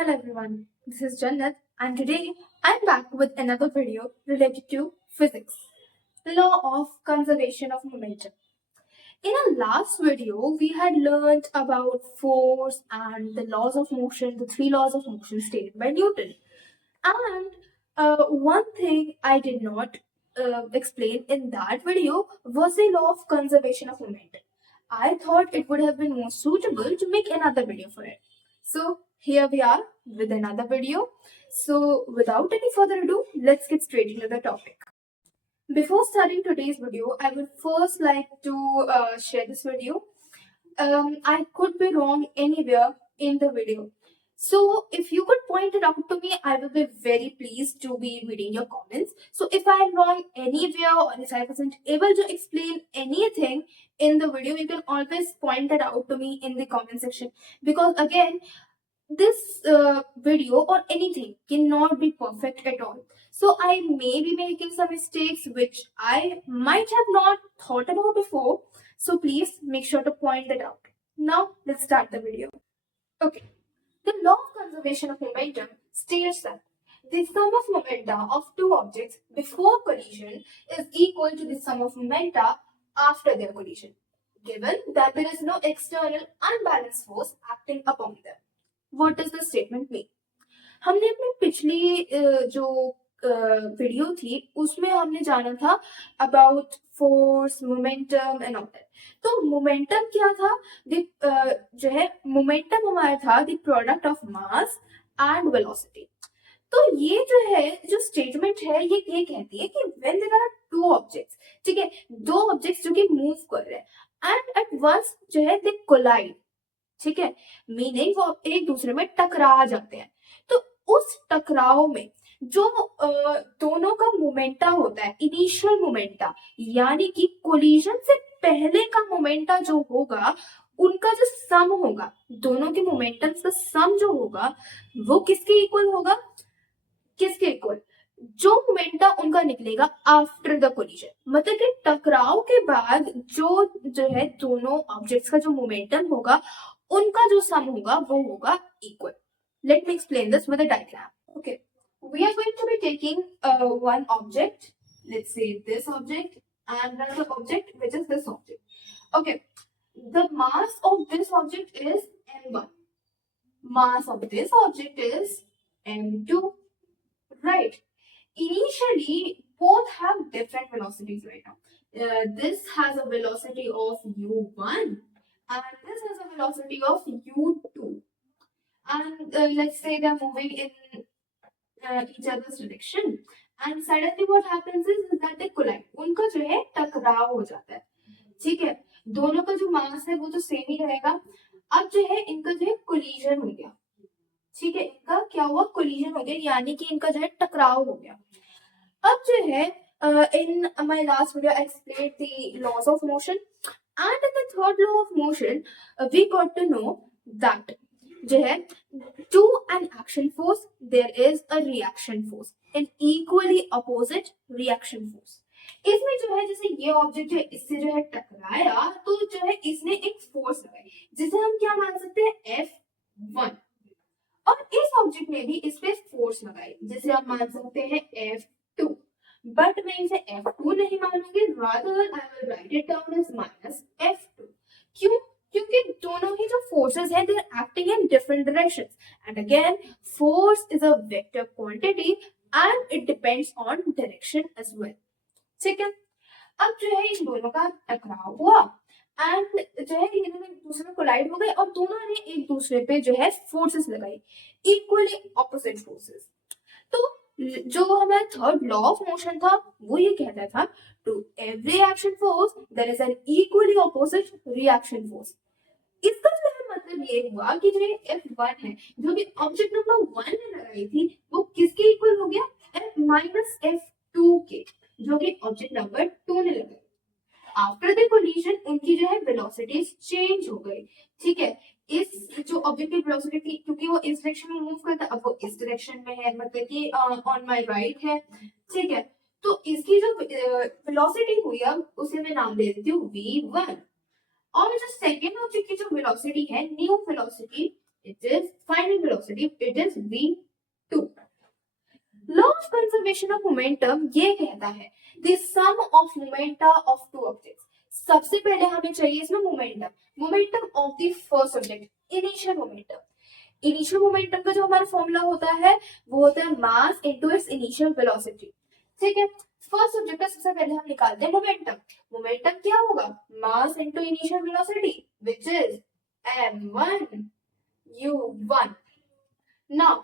Hello everyone, this is Jannat and today I'm back with another video related to physics, law of conservation of momentum. In our last video, we had learned about force and the laws of motion, the three laws of motion stated by Newton. And one thing I did not explain in that video was the law of conservation of momentum. I thought it would have been more suitable to make another video for it. So here we are with another video. So without any further ado, let's get straight into the topic. Before starting today's video, I would first like to share this video. I could be wrong anywhere in the video. So if you could point it out to me, I will be very pleased to be reading your comments. So if I'm wrong anywhere or if I wasn't able to explain anything in the video, you can always point it out to me in the comment section. Because again, this video or anything cannot be perfect at all. So I may be making some mistakes which I might have not thought about before. So please make sure to point that out. Now let's start the video. Okay. The law of conservation of momentum states that the sum of momenta of two objects before collision is equal to the sum of momenta after their collision, given that there is no external unbalanced force acting upon them. What does the statement mean? हमने अपनी पिछली जो video थी उसमें हमने जाना था about force momentum and all that. तो मोमेंटम क्या था? जो है मोमेंटम हमारा था the product of mass and velocity. तो ये जो है जो स्टेटमेंट है ये कहती है कि when there are two objects, ठीक है, दो ऑब्जेक्ट्स जो कि मूव कर रहे हैं एंड एट वंस जो है दे कोलाइड, ठीक है, मीनिंग वो एक दूसरे में टकरा जाते हैं. तो उस टकराव में जो दोनों का मोमेंटा होता है, इनिशियल मोमेंटा, यानी कि कोलिजन से पहले का मोमेंटा जो होगा उनका जो सम होगा, दोनों के मोमेंटम्स का सम जो होगा वो किसके इक्वल होगा? किसके इक्वल? जो मोमेंटा उनका निकलेगा आफ्टर द कोलिजन, मतलब कि टकराव के बाद जो है दोनों ऑब्जेक्ट्स का जो मोमेंटम होगा उनका जो सम होगा वो होगा equal. Let me explain this with a diagram. Okay, we are going to be taking one object, let's say this object, and another object which is this object. Okay, the mass of this object is m1, mass of this object is m2, right? Initially both have different velocities right now. This has a velocity of u1 and this has a velocity of u2, and let's say they're moving in each other's direction, and suddenly what happens is that they collide, उनका जो है टकराव हो जाता है. ठीक है, दोनों का जो मास है वो तो सेम ही रहेगा. अब जो है इनका जो है कोलिजन हो गया, ठीक है, इनका क्या हुआ? कोलिजन हो गया, यानी कि इनका जो है टकराव हो गया. अब जो है in my last video I explained the laws of motion, and in the third law of motion we got to know that जो है to an action force there is a reaction force, an equally opposite reaction force. इसमें जो है जैसे ये object है इससे जो है टकराया तो जो है इसने एक फोर्स लगाई जिसे हम क्या मान सकते हैं? F1. और इस ऑब्जेक्ट ने भी इस पे फोर्स लगाई जिसे हम मान सकते हैं F2. बट मैं इसे F2 नहीं मानूंगी, rather I will write it down as minus F2. क्यों? क्योंकि दोनों ही जो फोर्सेस हैं they are acting in different directions, and again force is a vector quantity and it depends on direction as well. ठीक है, अब जो है इन दोनों का टकराव हुआ एंड जो है ये दोनों एक दूसरे में कोलाइड हो गए और दोनों ने एक दूसरे पे जो है फोर्सेस लगाई, इक्वली ऑपोजिट फोर्सेस. तो जो हमारा थर्ड लॉ ऑफ मोशन था वो ये कहता था to every action force there is an equally opposite reaction force. इसका जो है मतलब ये हुआ कि जो F1 है जो कि ऑब्जेक्ट नंबर 1 ने लगाई थी वो किसके इक्वल हो गया? F माइनस F2 के, जो कि ऑब्जेक्ट नंबर 2 ने लगाई. आफ्टर द कोलिजन उनकी जो है वेलोसिटी चेंज हो गई. ठीक है, इस जो ऑब्जेक्ट की वेलोसिटी थी क्योंकि वो इस डायरेक्शन में मूव करता अब वो इस डायरेक्शन में है, मतलब कि ऑन माय राइट है. ठीक है, तो इसकी जो वेलोसिटी हुई अब उसे मैं नाम दे देती हूँ v1. और जो सेकेंड ऑब्जेक्ट की जो वेलोसिटी है new velocity It is final velocity. It is v2. Law of conservation of momentum ये कहता है the sum of momenta of two objects. सबसे पहले हमें चाहिए इसमें momentum. Momentum of the first object initial momentum. Initial momentum का जो हमारा फॉर्मूला होता है वो होता है mass into its initial velocity. ठीक है, फर्स्ट ऑब्जेक्ट का सबसे पहले हम निकालते हैं मोमेंटम। मोमेंटम क्या होगा? Mass into initial velocity which is m1 u1। Now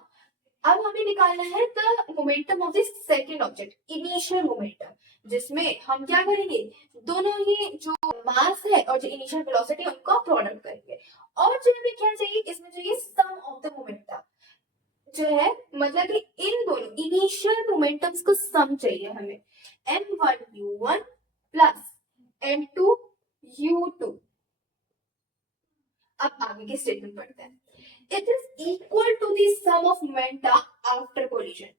अब हमें निकालना है the momentum of the second object initial momentum, जिसमें हम क्या करेंगे, दोनों ही जो मास है और जो इनिशियल वेलोसिटी उनका प्रोडक्ट करेंगे। और जो हमें क्या चाहिए, इसमें चाहिए सम ऑफ द मोमेंटम, जो है मतलब कि इन दोनों इनिशियल मोमेंटम्स को सम चाहिए हमें। m1 u1 plus m2 u2। अब आगे की स्टेटमेंट पढ़ते हैं। It is equal to the sum of momenta after collision।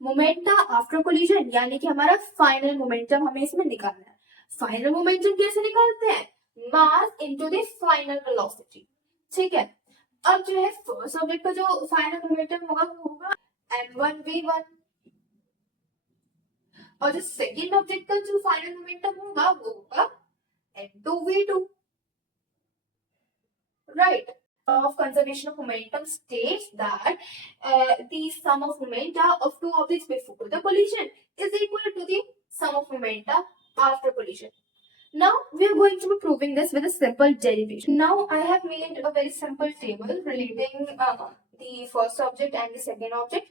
Momenta after collision यानी कि हमारा फाइनल मोमेंटम हमें इसमें निकालना है। फाइनल मोमेंटम कैसे निकालते हैं? Mass into the final velocity. ठीक है, अब जो है फर्स्ट ऑब्जेक्ट का जो फाइनल मोमेंटम होगा वो होगा m1v1 और जो सेकंड ऑब्जेक्ट का जो फाइनल मोमेंटम होगा वो होगा m2v2। Right, of conservation of momentum states that the sum of momenta of two objects before the collision is equal to the sum of momenta after collision. Now we are going to be proving this with a simple derivation. Now I have made a very simple table relating the first object and the second object.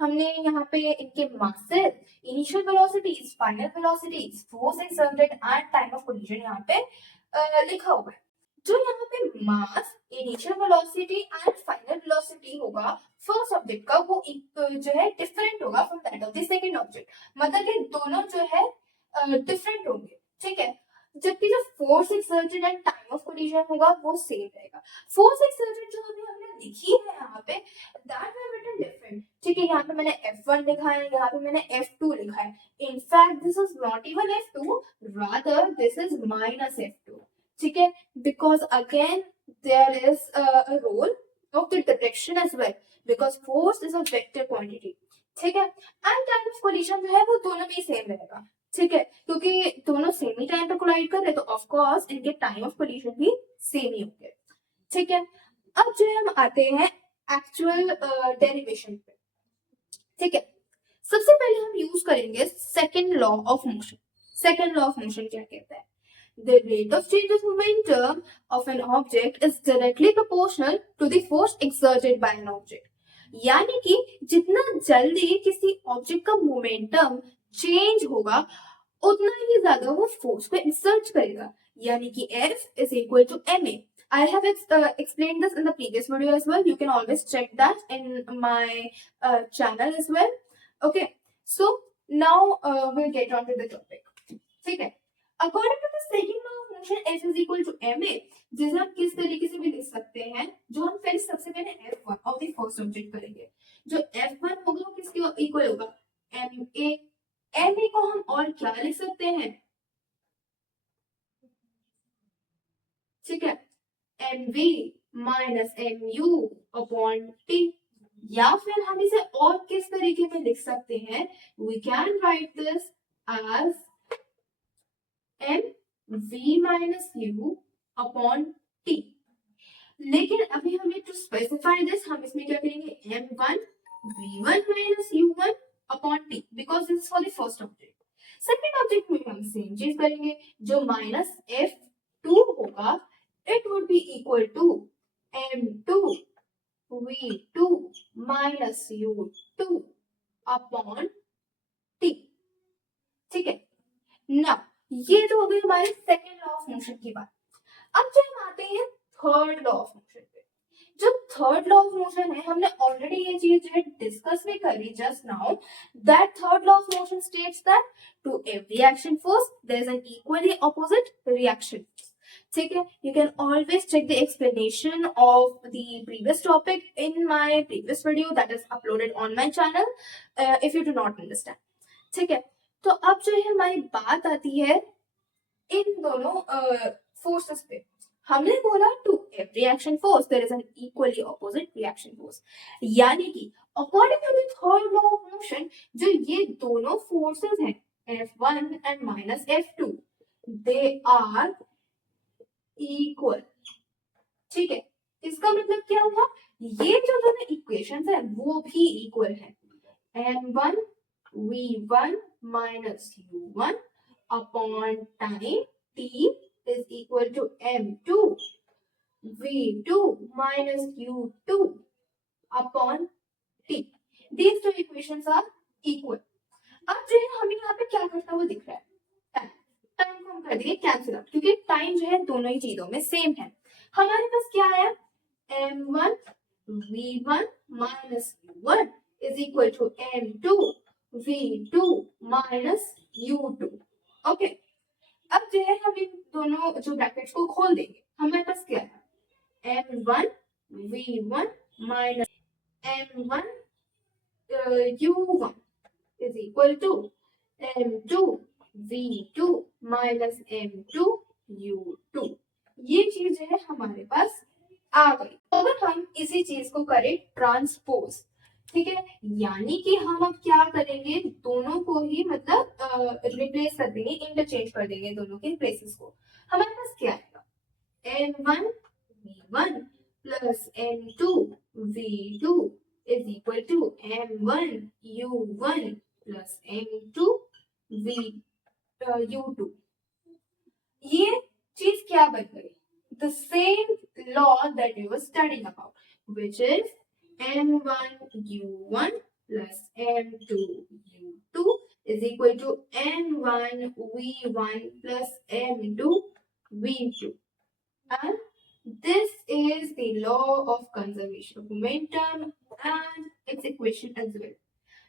हमने यहाँ पे इनके masses, initial velocities, final velocities, force exerted and time of collision यहाँ पे लिखा हुआ है। जो यहाँ पे mass, initial velocity and final velocity होगा फर्स्ट ऑब्जेक्ट का, वो जो है डिफरेंट होगा from that of the second object. मतलब कि दोनों जो है डिफरेंट होंगे। ठीक है, जबकि जो force exerted and time of collision होगा वो सेम रहेगा। फोर्स एक्सर्टेड जो हमने लिखी है यहाँ पे दैट वी रिटन डिफरेंट। ठीक है, यहाँ पे मैंने F1 लिखा है, यहाँ पे मैंने F2 लिखा है। In fact this is not even F2, rather this is minus F2। ठीक है, because again there is a role of the direction as well because force is a vector quantity। ठीक है, and time of collision जो है वो दोनों में same रहेगा। ठीक है, क्योंकि दोनों सेम ही टाइम पे कोलाइड कर रहे तो ऑफ कोर्स इनके टाइम ऑफ कोलिजन भी सेम ही होंगे। ठीक है, अब जो है हम आते हैं एक्चुअल डेरिवेशन पे। ठीक है, सबसे पहले हम यूज करेंगे second law of motion. Second law of motion क्या कहता है? The rate of change of momentum of an object is directly proportional to the force exerted by an object। यानी कि जितना जल्दी किसी ऑब्जेक्ट का मोमेंटम चेंज होगा उतना ही ज्यादा वो फोर्स को एक्सर्ट करेगा, यानी कि F is equal to ma। I have explained this in the previous video as well. You can always check that in my channel as well. Okay, so now we'll get on to the topic. ठीक है, according to the second law of motion F is equal to ma, जिसे हम किस तरीके से भी लिख सकते हैं, जो हम फिर सबसे पहले F1 of the first object करेंगे। जो F1 होगा वो किसके इक्वल होगा? ma। ma को हम और क्या लिख सकते हैं? ठीक है, mv minus mu upon t, या फिर हम इसे और किस तरीके में लिख सकते हैं? We can write this as mv minus u upon t। लेकिन अभी हमें टू स्पेसिफाई दिस हम इसमें क्या करेंगे? m1 v1 minus u1 upon t, because this is for the first object. Second object में हम सेम चीज करेंगे, जो माइनस f2 होगा it would be equal to m2 v2 minus u2 upon t। ठीक है, ना ये तो हो गई हमारे सेकेंड लॉ ऑफ मोशन की बात। अब जो हम आते हैं थर्ड लॉ ऑफ मोशन पे। जो थर्ड लॉ ऑफ मोशन है हमने ऑलरेडी ये चीज जो है डिस्कस भी करी just now. That third law of motion states that to every action force there is an equally opposite reaction. ठीक है, you can always check the explanation of the previous topic in my previous video that is uploaded on my channel if you do not understand। ठीक है, तो अब जो है हमारी बात आती है इन दोनों फोर्सेस पे। हमने बोला to every action force there is an equally opposite reaction force, यानी कि according to the third law of motion जो ये दोनों फोर्सेस हैं F1 and minus F2 they are equal. ठीक है, इसका मतलब क्या हुआ, ये जो दोनों इक्वेशंस है वो भी इक्वल है। m1 v1 minus u1 upon time t is equal to m2 v2 minus u2 upon t. These two equations are equal. अब जो है हमें यहाँ पे क्या करता हुआ दिख रहा है, टाइम। टाइम को हम कर देंगे कैंसिल आउट क्योंकि टाइम जो है दोनों ही चीजों में सेम है। हमारे पास क्या आया, m1 v1 minus u1 is equal to m2 v2 minus u2। Okay, अब जो है हम इन दोनों जो ब्रैकेट्स को खोल देंगे, हमारे पास क्या है, m1 v1 minus m1 u1 is equal to m2 v2 minus m2 u2। ये चीज है हमारे पास आ गई। अगर हम इसी चीज को करें ट्रांसपोज, ठीक है, यानी कि हम अब क्या करेंगे, दोनों को ही मतलब रिप्लेस कर देंगे, इंटरचेंज कर देंगे दोनों के प्लेसेस को। हमारे पास क्या आएगा, m1 v1 plus m2 v2 is equal to m1 u1 plus m2 u2। ये चीज क्या बन गई, the same law that we were studying about, which is m1 u1 plus m2 u2 is equal to m1 v1 plus m2 v2, and this is the law of conservation of momentum and its equation as well.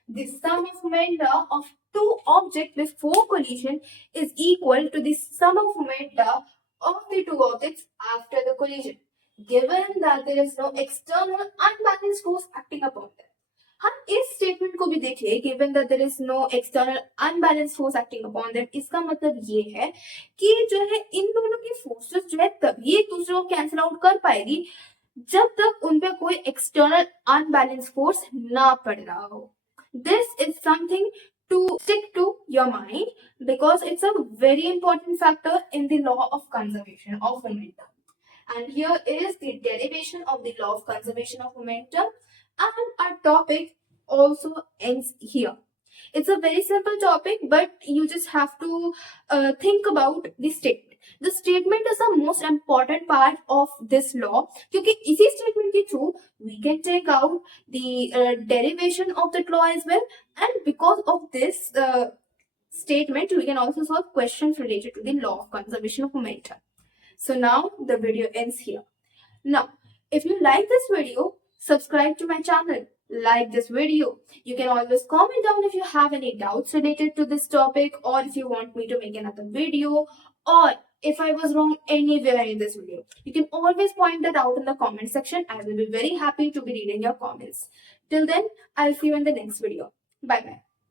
The sum of momenta of two objects before collision is equal to the sum of momenta of the two objects after the collision, given that there is no external unbalanced force acting upon them. हम इस statement को भी देखिए, given that there is no external unbalanced force acting upon them, इसका मतलब ये है कि जो है इन दोनों की फोर्सेस जो है तभी एक दूसरे को कैंसिल आउट कर पाएगी जब तक उन पे कोई एक्सटर्नल अनबैलेंस फोर्स ना पड़ रहा हो। This is something to stick to your mind because it's a very important factor in the law of conservation of momentum. And here is the derivation of the law of conservation of momentum, and our topic also ends here. It's a very simple topic, but you just have to think about the statement. The statement is the most important part of this law क्योंकि इसी statement के through we can take out the derivation of that law as well, and because of this statement we can also solve questions related to the law of conservation of momentum. So now the video ends here. Now, if you like this video, subscribe to my channel. Like this video. You can always comment down if you have any doubts related to this topic, or if you want me to make another video, or if I was wrong anywhere in this video. You can always point that out in the comment section. I will be very happy to be reading your comments. Till then, I'll see you in the next video. Bye bye.